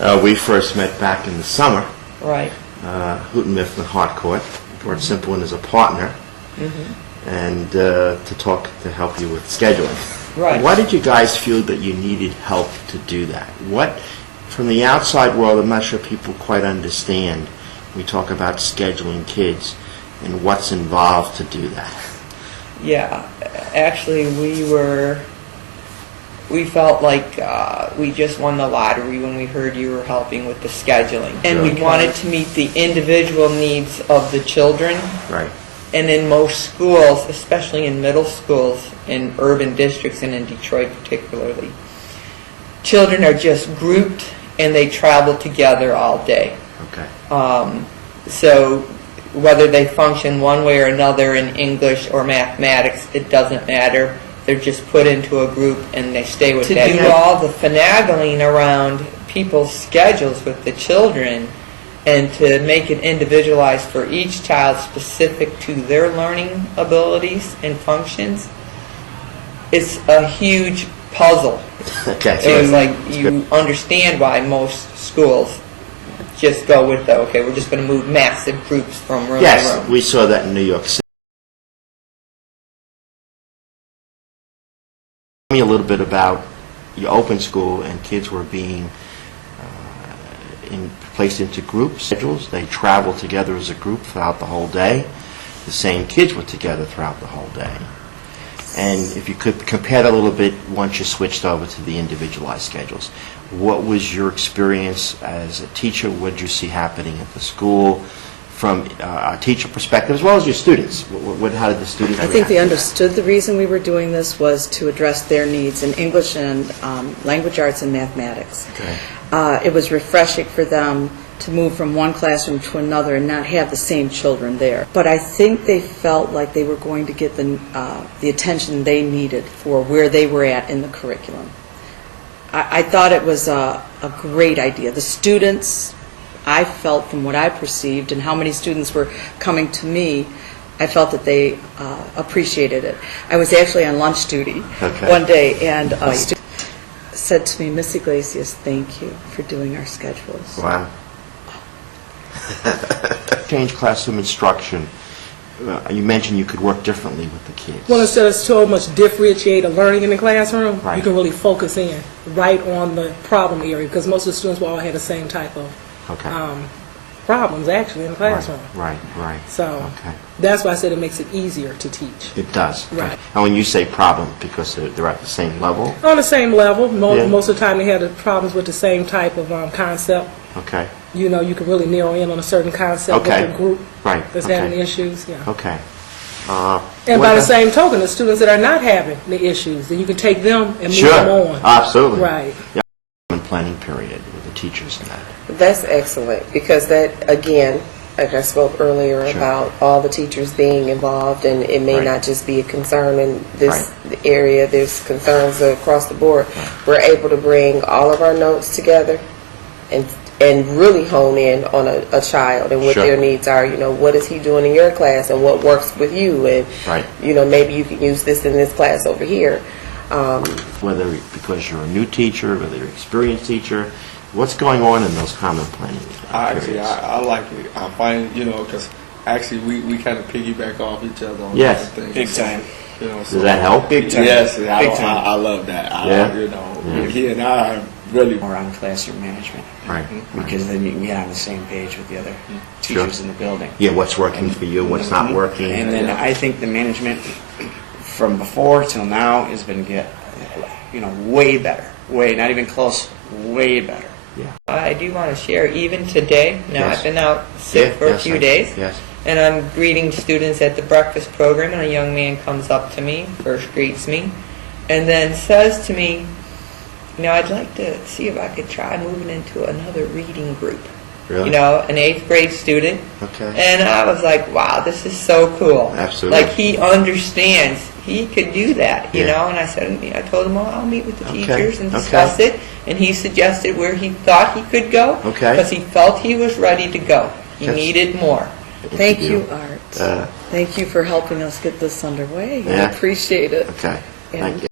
We first met back in the summer. Right. Houghton Mifflin Harcourt. George Simplin is a partner, and to help you with scheduling. Right. Why did you guys feel that you needed help to do that? What, from the outside world, I'm not sure people quite understand. We talk about scheduling kids and what's involved to do that. Yeah, actually we felt like we just won the lottery when we heard you were helping with the scheduling. And we wanted to meet the individual needs of the children. Right. And in most schools, especially in middle schools, in urban districts and in Detroit particularly, children are just grouped and they travel together all day. Okay. So whether they function one way or another in English or mathematics, it doesn't matter. They're just put into a group and they stay with that. To do all the finagling around people's schedules with the children and to make it individualized for each child specific to their learning abilities and functions, it's a huge puzzle. Okay. It's like you understand why most schools just go with the, okay, we're just going to move massive groups from room to room. Yes, we saw that in New York City. Tell me a little bit about your open school and kids were being placed into group schedules. They traveled together as a group throughout the whole day. The same kids were together throughout the whole day. And if you could compare that a little bit once you switched over to the individualized schedules. What was your experience as a teacher? What did you see happening at the school from a teacher perspective, as well as your students? How did the students react? I think they understood the reason we were doing this was to address their needs in English and language arts and mathematics. Okay. It was refreshing for them to move from one classroom to another and not have the same children there. But I think they felt like they were going to get the attention they needed for where they were at in the curriculum. I thought it was a great idea. The students, I felt from what I perceived and how many students were coming to me, I felt that they appreciated it. I was actually on lunch duty one day, and a student said to me, "Miss Iglesias, thank you for doing our schedules." Wow. Change classroom instruction. You mentioned you could work differently with the kids. Well, instead of so much differentiated learning in the classroom, Right. you can really focus in right on the problem area, because most of the students will all have the same type of problems actually in the classroom. Right. So that's why I said it makes it easier to teach. It does. Right. And when you say problem, because they're at the same level? On the same level, Yeah. most of the time they have the problems with the same type of concept. Okay. You know, you can really narrow in on a certain concept Okay. with a group Right. that's Okay. having issues. Yeah. Okay. And by the same token, the students that are not having the issues, then you can take them and move them Sure. on. Absolutely. Right. Yeah. Planning period with the teachers and that. That's excellent, because that, again, like I spoke earlier Sure. about all the teachers being involved, and it may Right. not just be a concern in this area, there's concerns across the board. We're able to bring all of our notes together and really hone in on a child and what Sure. their needs are. You know, what is he doing in your class and what works with you, and Right. you know, maybe you can use this in this class over here. Whether because you're a new teacher, whether you're an experienced teacher, what's going on in those common planning periods? I like it. I find, because actually we kind of piggyback off each other on Yes. different Big things. time. Does that help? Big time. Yes, Big time. I love that. Yeah. He and I are really More on classroom management. Right. Because then you can get on the same page with the other teachers in the building. Yeah, what's working for you, what's not working. And then I think the management from before till now has been way better. Not even close, way better. I do want to share, even today, now Yes. I've been out sick for a few days, Yes. and I'm greeting students at the breakfast program, and a young man comes up to me, first greets me, and then says to me, I'd like to see if I could try moving into another reading group. Really? An 8th grade student. Okay. And I was like, wow, this is so cool. Absolutely. Like, he understands. He could do that, you Yeah. know. And I told him, well, I'll meet with the Okay. teachers and Okay. discuss it. And he suggested where he thought he could go. Okay. Because he felt he was ready to go. He Yes. needed more. Thank you, Art. Thank you for helping us get this underway. I Yeah. appreciate it. Okay. And Thank you.